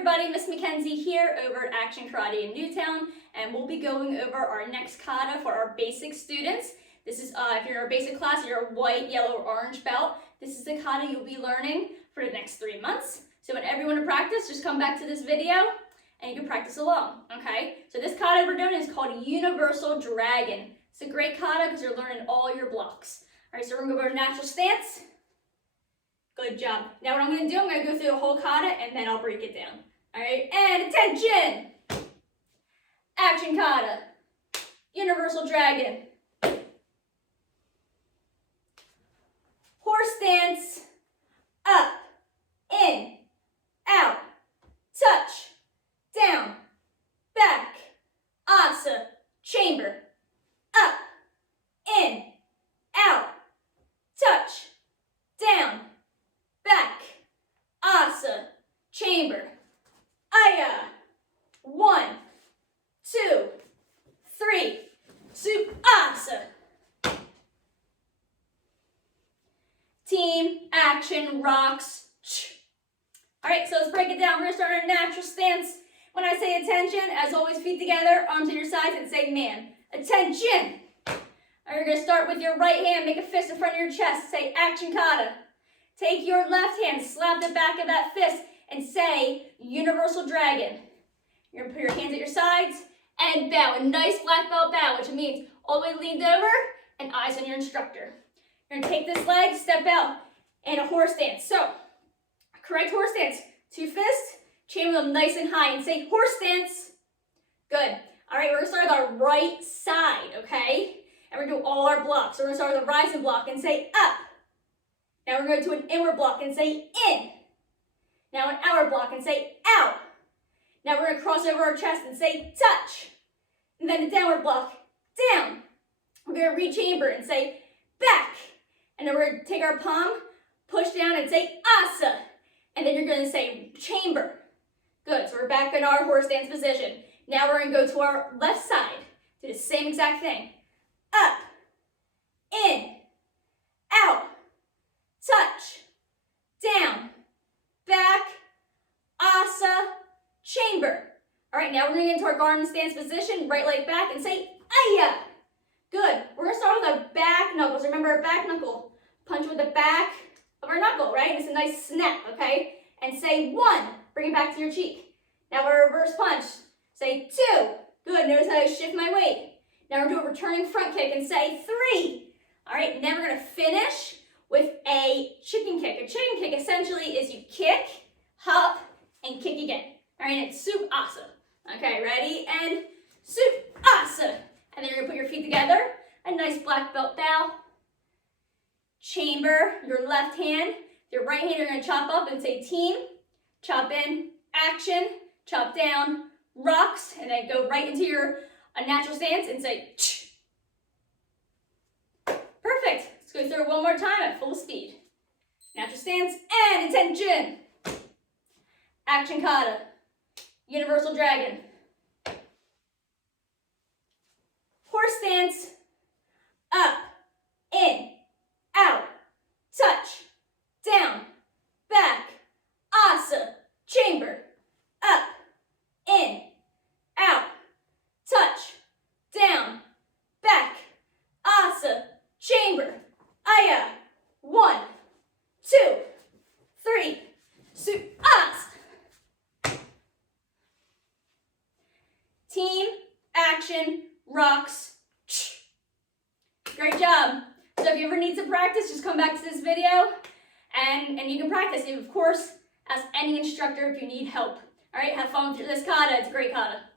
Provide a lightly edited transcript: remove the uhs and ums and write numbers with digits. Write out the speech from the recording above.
everybody, Miss Mackenzie here over at Action Karate in Newtown, and we'll be going over our next kata for our basic students. This is, if you're in our basic class, you're a white, yellow, or orange belt. This is the kata you'll be learning for the next 3 months. So whenever you want to practice, just come back to this video and you can practice along, okay? So this kata we're doing is called Universal Dragon. It's a great kata because you're learning all your blocks. All right, so we're going to go over natural stance. Good job. Now what I'm going to do, I'm going to go through the whole kata and then I'll break it down. All right, and attention! Action kata. Universal Dragon. Horse stance. Up, in, out, touch, down, back, asa, chamber, up, in, out, touch, down, back, asa, chamber, aya, 1, 2, 3, soup, asa. Team, action, rocks. All right, so let's break it down. We're gonna start our natural stance. When I say attention, as always, feet together, arms to your sides, and say man. Attention. All right, you're gonna start with your right hand, make a fist in front of your chest, say action kata. Take your left hand, slap the back of that fist, and say Universal Dragon. You're gonna put your hands at your sides and bow, a nice black belt bow, which means all the way leaned over and eyes on your instructor. You're gonna take this leg, step out, and a horse stance. So, correct horse stance. 2 fists, chamber them nice and high, and say horse stance. Good. All right, we're gonna start with our right side, okay? And we're gonna do all our blocks. So we're gonna start with a rising block and say up. Now we're gonna do an inward block and say in. Now an outward block and say out. Now we're gonna cross over our chest and say touch. And then a downward block, down. We're gonna re-chamber and say back. And then we're gonna take our palm, push down and say asa. And then you're gonna say chamber. Good, so we're back in our horse stance position. Now we're gonna go to our left side. Do the same exact thing. Up, in, out, touch, down, back, asa, chamber. All right, now we're gonna get into our garden stance position, right leg back and say aya. Good, we're gonna start with our back knuckles. Remember our back knuckle. Punch with the back of our knuckle, right? It's a nice snap, okay? And say 1, bring it back to your cheek. Now we're reverse punch. Say 2, good, notice how I shift my weight. Now we're doing a returning front kick and say 3. All right, and then we're gonna finish with a chicken kick. A chicken kick essentially is you kick, hop, and kick again. All right, and it's soup asa. Okay, ready? And soup asa. And then you're gonna put your feet together, a nice black belt bow. Chamber, your left hand, your right hand you're gonna chop up and say team, chop in, action, chop down, rocks, and then go right into your natural stance and say ch. Perfect. Let's go through it one more time at full speed. Natural stance and attention. Action kata. Universal Dragon. Horse stance. Up, in, out, touch, down, back, asa, chamber, up, in, out, touch, down, back, asa, chamber, aya, 1, 2, 3, soup, as. Team, action, rocks, ch. Great job. So if you ever need some practice, just come back to this video and you can practice. You, of course, ask any instructor if you need help. All right, have fun with this kata. It's a great kata.